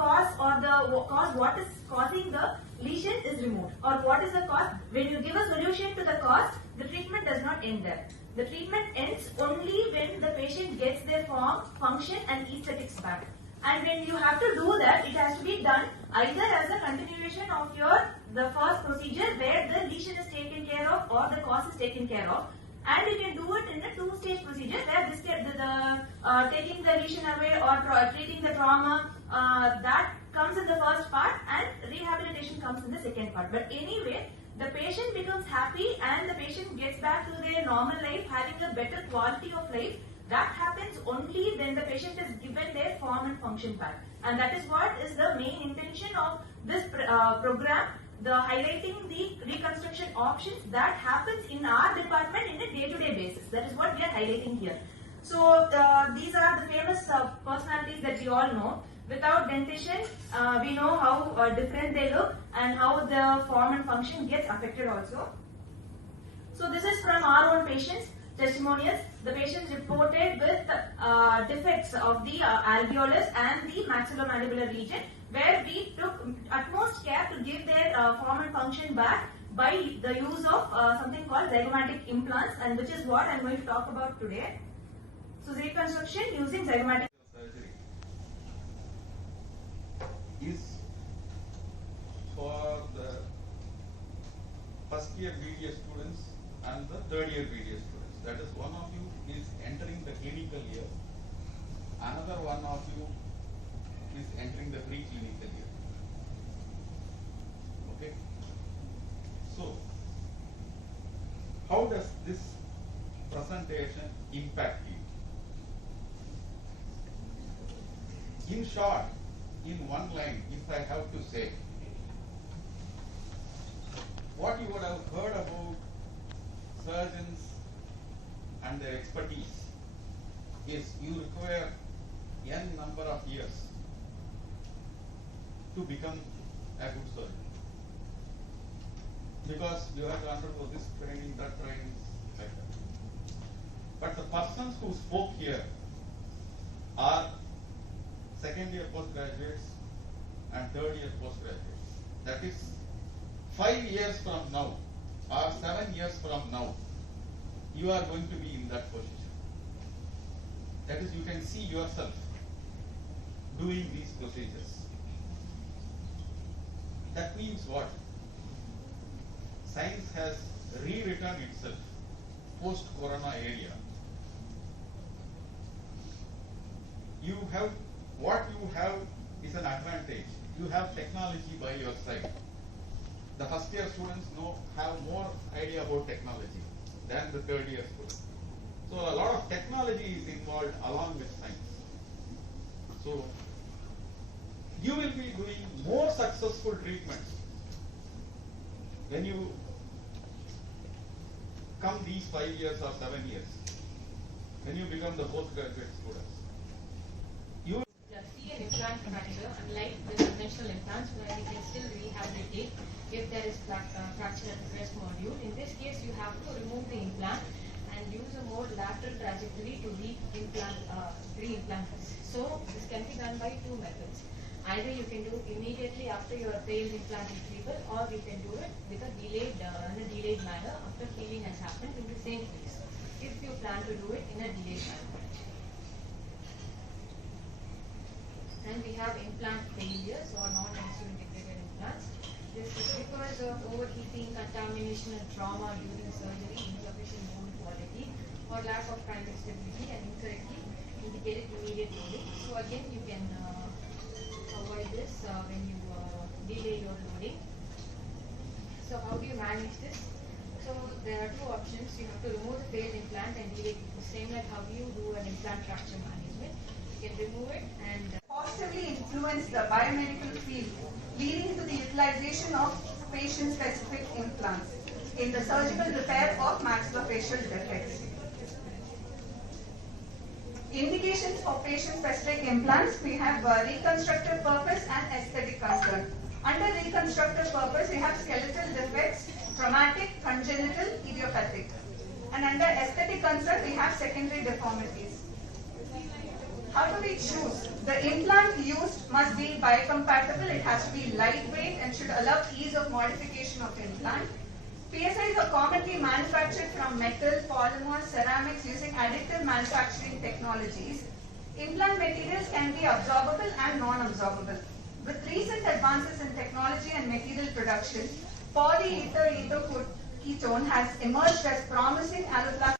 cause or the cause what is causing the lesion is removed, or what is the cause. When you give a solution to the cause, the treatment does not end there. The treatment ends only when the patient gets their form, function and aesthetics back. And when you have to do that, it has to be done either as a continuation of the first procedure where the lesion is taken care of or the cause is taken care of. And you can do it in a two-stage procedure where this taking the lesion away or treating the trauma, that comes in the first part and rehabilitation comes in the second part. But anyway, the patient becomes happy and the patient gets back to their normal life, having a better quality of life. That happens only when the patient is given their form and function back. And that is what is the main intention of this program, the highlighting the reconstruction options that happens in our department in a day-to-day basis. That is what we are highlighting here. So these are the famous personalities that you all know. Without dentition, we know how different they look and how the form and function gets affected also. So this is from our own patients' testimonials. The patients reported with defects of the alveolus and the maxillomandibular region, where we took utmost care to give their form and function back by the use of something called zygomatic implants, and which is what I am going to talk about today. So reconstruction using zygomatic surgery is for the first year BDS students and the third year BDS students. That is, one of you is entering the clinical year, another one of you is entering the pre-clinical year. Okay? So, how does this presentation impact you? In short, in one line, if I have to say, what you would have heard about surgeons and their expertise is you require n number of years to become a good surgeon, because you have to undergo this training, that training, like that. But the persons who spoke here are second year postgraduates and third year postgraduates. That is, 5 years from now or 7 years from now, you are going to be in that position. That is, you can see yourself doing these procedures. That means what? Science has rewritten itself post-corona area. You have, what you have is an advantage. You have technology by your side. The first year students have more idea about technology than the third year students. So a lot of technology is involved along with science. So you will be doing more successful treatments when you come these 5 years or 7 years, when you become the postgraduate students. You See an implant fracture, unlike the conventional implants where we can still rehabilitate if there is fracture at the crest module. In this case, you have to remove the implant and use a more lateral trajectory to re-implant this. So this can be done by two methods. Either you can do immediately after your failed implant retrieval, or you can do it with a delayed manner after healing has happened in the same place, if you plan to do it in a delayed manner. And we have implant failures or non-NSU integrated implants. This is because of overheating, contamination and trauma during surgery, insufficient bone quality, or lack of primary stability and incorrectly indicated immediate loading. So again, you can avoid this when you delay your loading. So how do you manage this? So there are two options. You have to remove the failed implant and delay it. The same like how you do an implant fracture management. You can remove it and positively influence the biomedical field, leading to the utilization of patient-specific implants in the surgical repair of maxillofacial defects. Indications for patient-specific implants, we have reconstructive purpose and aesthetic concern. Under reconstructive purpose, we have skeletal defects, traumatic, congenital, idiopathic. And under aesthetic concern, we have secondary deformities. How do we choose? The implant used must be biocompatible. It has to be lightweight and should allow ease of modification of implant. PSIs are commonly manufactured from metal, polymer, ceramics using additive manufacturing technologies. Implant materials can be absorbable and non-absorbable. With recent advances in technology and material production, polyether ketone has emerged as promising alloplastic